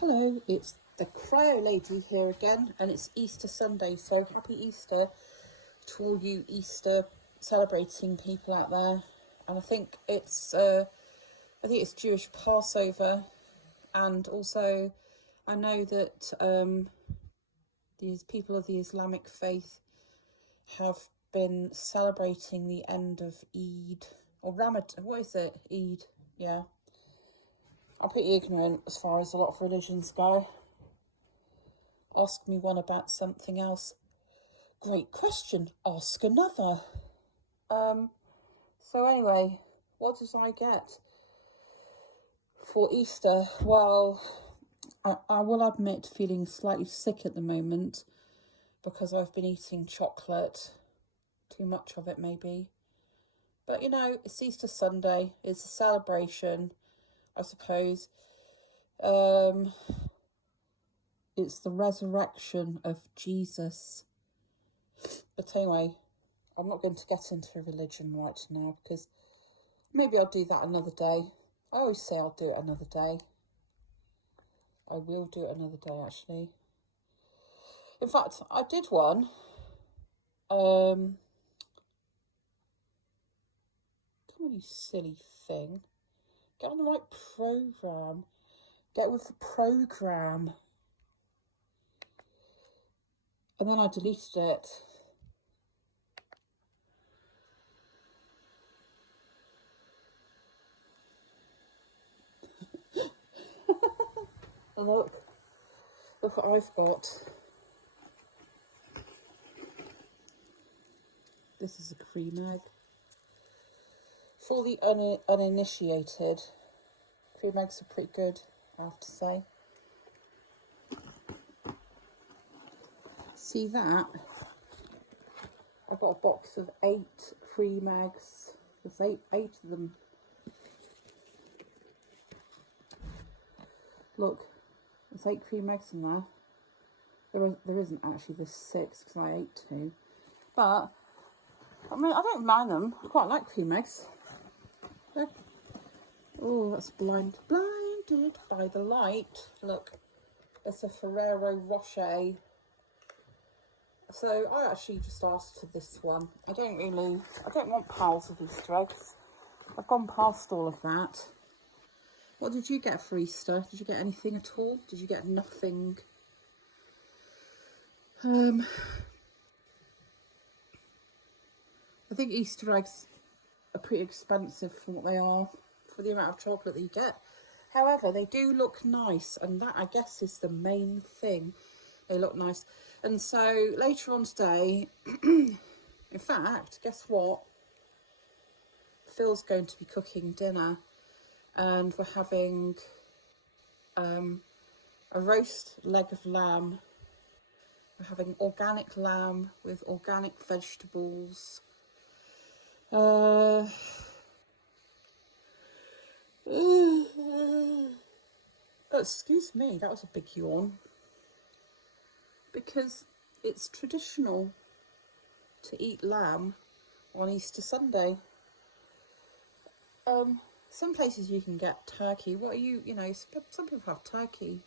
Hello, it's the Cryolady here again, and it's Easter Sunday, so happy Easter to all you Easter celebrating people out there. And I think it's Jewish Passover, and also I know that these people of the Islamic faith have been celebrating the end of Eid or Ramadan. What is it? Eid, yeah. I'm pretty ignorant as far as a lot of religions go. Ask me one about something else. Great question. Ask another. So anyway, what did I get for Easter? Well, I will admit feeling slightly sick at the moment because I've been eating chocolate. Too much of it, maybe. But you know, it's Easter Sunday. It's a celebration, I suppose. It's the resurrection of Jesus. But anyway, I'm not going to get into religion right now because maybe I'll do that another day. I always say I'll do it another day. I will do it another day, actually. In fact, I did one. Really silly thing. Get on the right program. Get with the program. And then I deleted it. And look what I've got. This is a cream egg. For the uninitiated, cream eggs are pretty good, I have to say. See that? I've got a box of 8 cream eggs. There's eight of them. Look, there's 8 cream eggs in there. There isn't actually, there's 6 because I ate 2. But, I mean, I don't mind them. I quite like cream eggs. Look. Oh, that's blinded by the light. Look, it's a Ferrero Rocher. So I actually just asked for this one. I don't want piles of Easter eggs. I've gone past all of that. What did you get for Easter? Did you get anything at all? Did you get nothing? I think Easter eggs are pretty expensive for what they are, for the amount of chocolate that you get. However, they do look nice, and that, I guess, is the main thing. They look nice. And so later on today, in fact, guess what? Phil's going to be cooking dinner, and we're having a roast leg of lamb. We're having organic lamb with organic vegetables. Excuse me, that was a big yawn. Because it's traditional to eat lamb on Easter Sunday. Some places you can get turkey. What are you know, some people have turkey.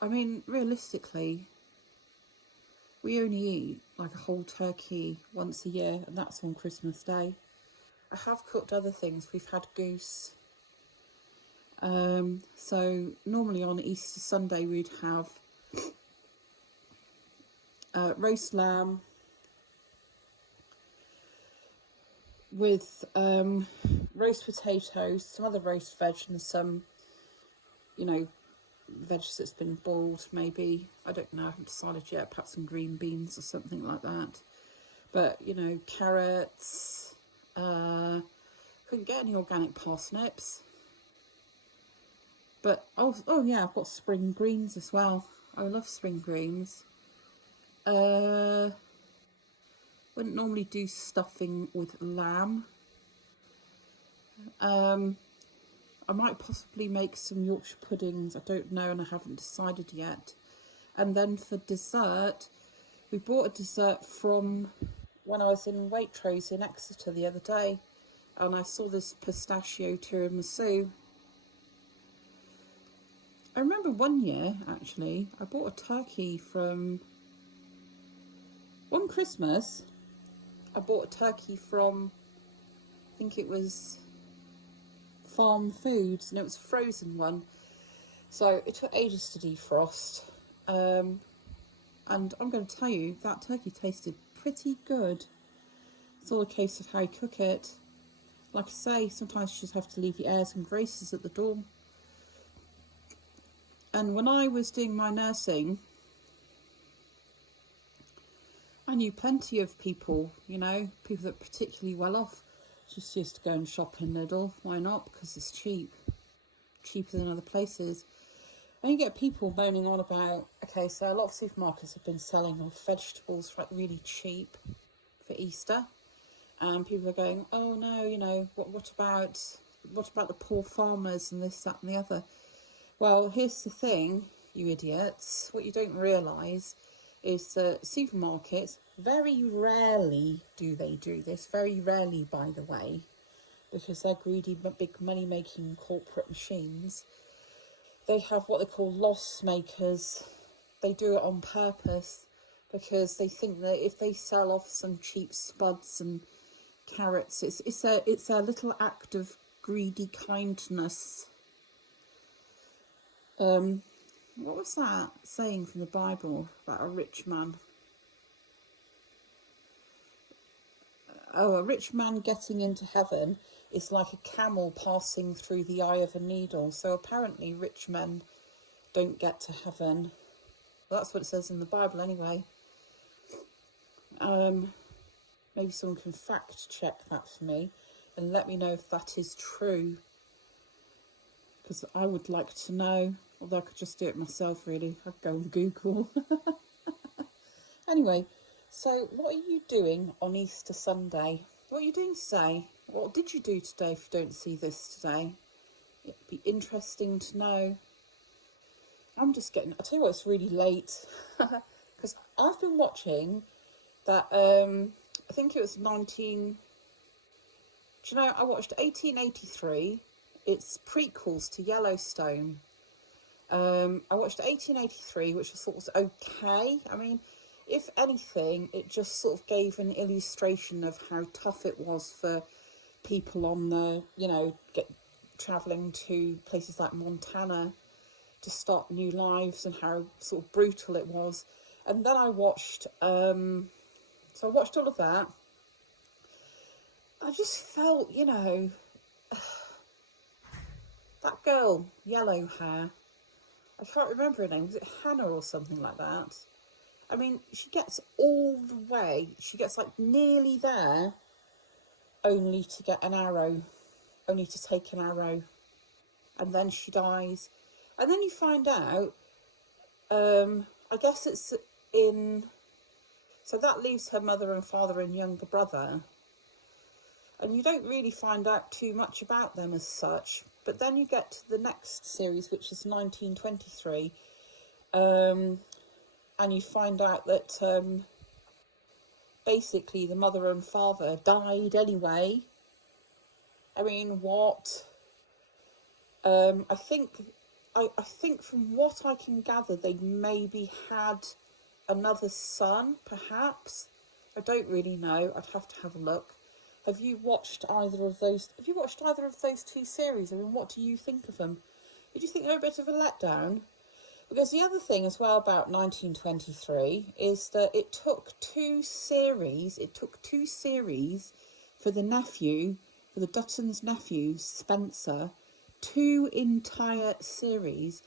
I mean, realistically, we only eat like a whole turkey once a year, and that's on Christmas Day. I have cooked other things. We've had goose. So normally on Easter Sunday we'd have roast lamb with roast potatoes, some other roast veg, and some, you know, veg that's been boiled maybe. I don't know, I haven't decided yet. Perhaps some green beans or something like that. But, you know, carrots. Couldn't get any organic parsnips. But, oh yeah, I've got spring greens as well. I love spring greens. Wouldn't normally do stuffing with lamb. I might possibly make some Yorkshire puddings. I don't know, and I haven't decided yet. And then for dessert, we bought a dessert from when I was in Waitrose in Exeter the other day, and I saw this pistachio tiramisu. I remember one year, actually, I bought a turkey from... One Christmas, I bought a turkey from, I think it was Farm Foods, and it was a frozen one. So it took ages to defrost. And I'm going to tell you, that turkey tasted pretty good. It's all a case of how you cook it. Like I say, sometimes you just have to leave the airs and graces at the door. And when I was doing my nursing, I knew plenty of people, you know, people that are particularly well off. Just used to go and shop in Lidl. Why not? Because it's cheap. Cheaper than other places. And you get people moaning on about, okay, so a lot of supermarkets have been selling off vegetables like really cheap for Easter. And people are going, oh no, you know, what about the poor farmers and this, that and the other? Well, here's the thing, you idiots. What you don't realise is that supermarkets, very rarely do they do this. Very rarely, by the way, because they're greedy, big money-making corporate machines. They have what they call loss makers. They do it on purpose because they think that if they sell off some cheap spuds and carrots, it's a little act of greedy kindness. What was that saying from the Bible about a rich man? Oh, a rich man getting into heaven is like a camel passing through the eye of a needle. So apparently rich men don't get to heaven. Well, that's what it says in the Bible anyway. Maybe someone can fact check that for me and let me know if that is true, because I would like to know. Although I could just do it myself, really. I'd go on Google. Anyway, so what are you doing on Easter Sunday? What are you doing today? What did you do today if you don't see this today? It'd be interesting to know. I'll tell you what, it's really late. Because I've been watching that, I think it was 19... Do you know, I watched 1883. It's prequels to Yellowstone. I watched 1883, which I thought was okay. I mean, if anything, it just sort of gave an illustration of how tough it was for people on the, you know, travelling to places like Montana to start new lives, and how sort of brutal it was. And then I watched, so I watched all of that. I just felt, you know, that girl, yellow hair, I can't remember her name, was it Hannah or something like that? I mean, she gets all the way, she gets like nearly there, only to get an arrow, only to take an arrow, and then she dies. And then you find out, I guess it's so that leaves her mother and father and younger brother, and you don't really find out too much about them as such. But then you get to the next series, which is 1923, and you find out that basically the mother and father died anyway. I mean, what? I think from what I can gather, they maybe had another son, perhaps. I don't really know. I'd have to have a look. Have you watched either of those? Have you watched either of those two series? I mean, what do you think of them? Did you think they were a bit of a letdown? Because the other thing as well about 1923 is that it took two series for the nephew, for the Dutton's nephew, Spencer, 2 entire series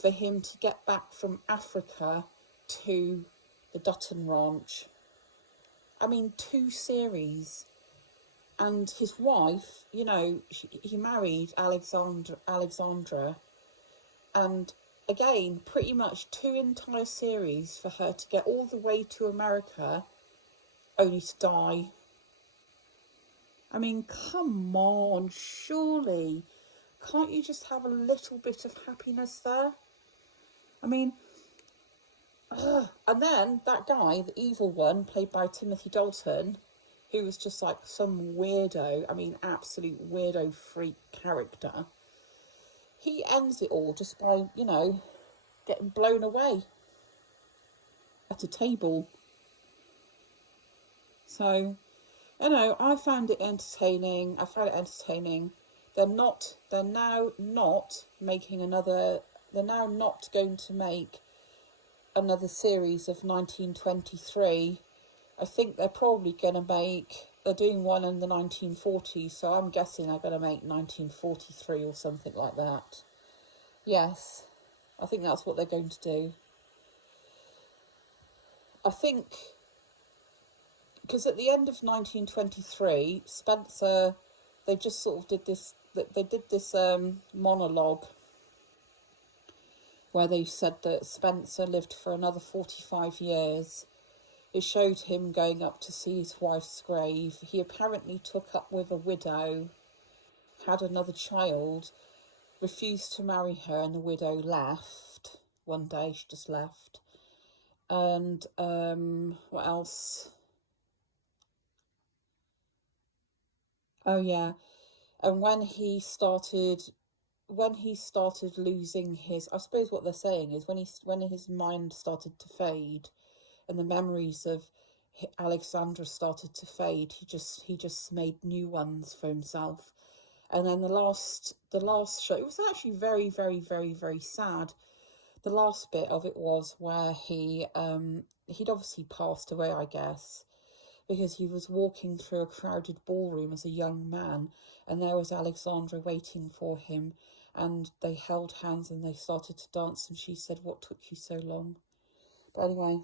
for him to get back from Africa to the Dutton Ranch. I mean, 2 series. And his wife, you know, he married Alexandra, and again, pretty much 2 entire series for her to get all the way to America, only to die. I mean, come on, surely. Can't you just have a little bit of happiness there? I mean, and then that guy, the evil one, played by Timothy Dalton, who was just like some weirdo, I mean, absolute weirdo freak character. he ends it all just by, you know, getting blown away at a table. So, you know, I found it entertaining. I found it entertaining. They're now not making another, they're now not going to make another series of 1923. I think they're probably going to make, they're doing one in the 1940s, so I'm guessing they're going to make 1943 or something like that. Yes, I think that's what they're going to do. I think, because at the end of 1923, Spencer, they just sort of did this, they did this monologue where they said that Spencer lived for another 45 years. It showed him going up to see his wife's grave. He apparently took up with a widow, had another child, refused to marry her, and the widow left. One day she just left. And what else? Oh yeah, and when he started losing his, I suppose what they're saying is when his mind started to fade, and the memories of Alexandra started to fade, he just made new ones for himself. And then the last show, it was actually very, very, very, very sad. The last bit of it was where he'd obviously passed away, I guess, because he was walking through a crowded ballroom as a young man, and there was Alexandra waiting for him, and they held hands and they started to dance, and she said, "What took you so long?" But anyway,